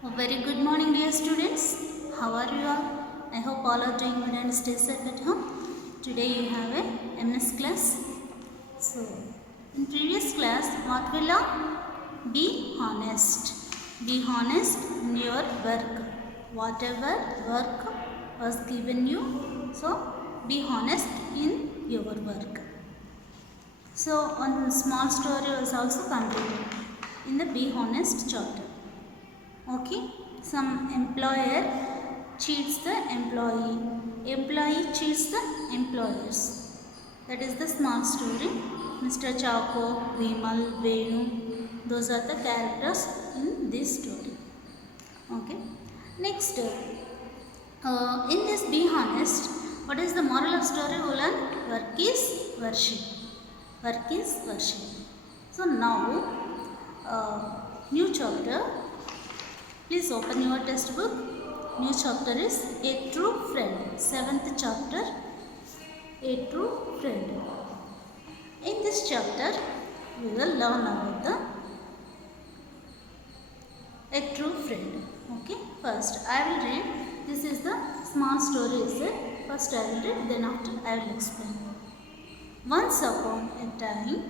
A very good morning, dear students. How are you all? I hope all are doing good and stay safe at home. Today you have a MS class. So, in previous class, what we learn? Be honest. Be honest in your work. Whatever work was given you, so be honest in your work. So, one small story was also completed in the Be Honest chapter. Okay, some employer cheats the employee, employee cheats the employers. That is the small story. Mr. Chako, Vimal, Venu, those are the characters in this story. Okay, next, in this Be Honest, what is the moral of story? Ulan, work is worship. Work is worship. So now, new chapter. Please open your textbook. New chapter is A True Friend. 7th chapter, A True Friend. In this chapter, we will learn about the A True Friend. Okay. First, I will read. This is the small story. Is it? First, I will read. Then after, I will explain. Once upon a time,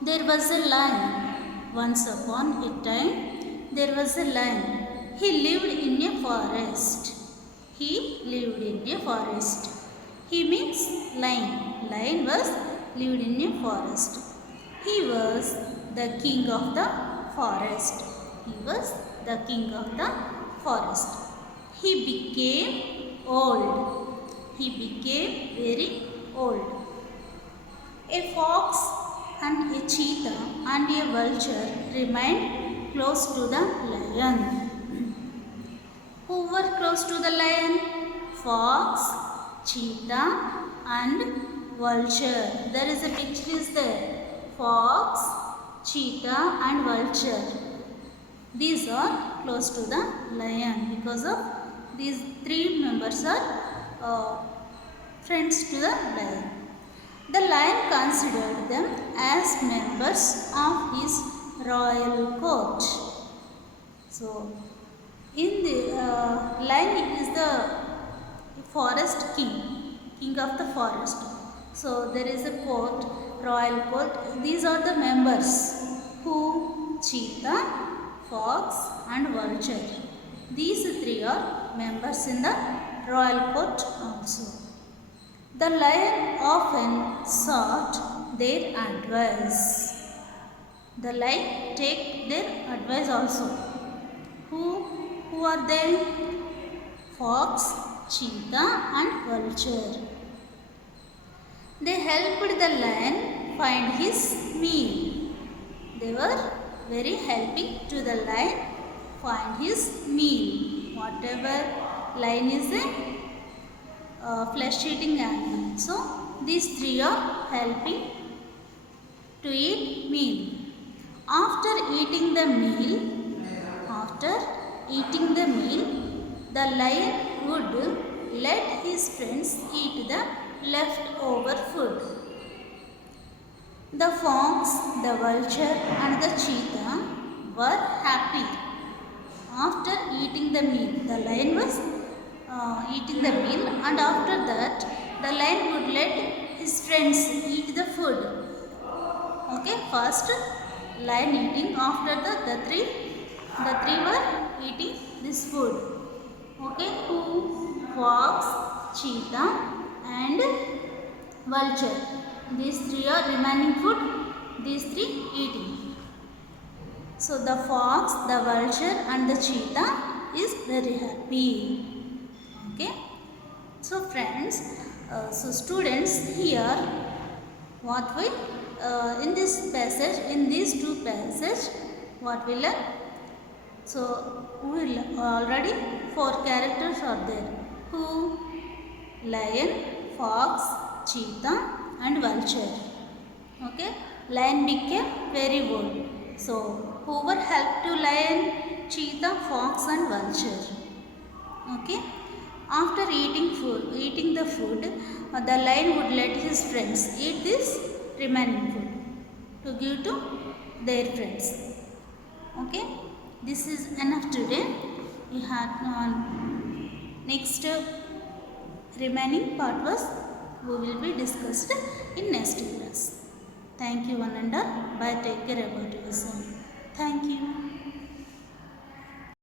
there was a lion. Once upon a time, there was a lion. He lived in a forest. He lived in a forest. He means lion. Lion was lived in a forest. He was the king of the forest. He was the king of the forest. He became old. He became very old. A fox and a cheetah and a vulture remained close to the lion. Who were close to the lion? Fox, cheetah and vulture. There is a picture is there. Fox, cheetah and vulture. These are close to the lion because of these three members are friends to the lion. The lion considered them as members of his royal court. So, in the lion is the forest king of the forest. So, there is a court, royal court. These are the members who cheetah, fox and vulture. These three are members in the royal court also. The lion often sought their advice. The lion take their advice also. Who are they? Fox, cheetah and vulture. They helped the lion find his meal. They were very helping to the lion find his meal. Whatever lion is a flesh-eating animal. So, these three are helping to eat meal. After eating the meal, the lion would let his friends eat the leftover food. The fox, the vulture and the cheetah were happy. After eating the meal, the lion was eating the meal, and after that the lion would let his friends eat the food. Okay, first lion eating, after that the three were eating this food. Okay, who? Fox, cheetah and vulture. These three are remaining food, these three eating. So the fox, the vulture and the cheetah is very happy. Okay, so friends, so students, here what we in this passage, in these two passages, what we learn? So we will already 4 characters are there. Who? Lion, fox, cheetah and vulture. Okay, lion became very old. So whoever helped to lion, cheetah, fox and vulture. Okay. After eating the food, the lion would let his friends eat this remaining food to give to their friends. Okay. This is enough today. We had next remaining part was we will be discussed in next class. Thank you one and all. Bye. Take care about yourself. Thank you.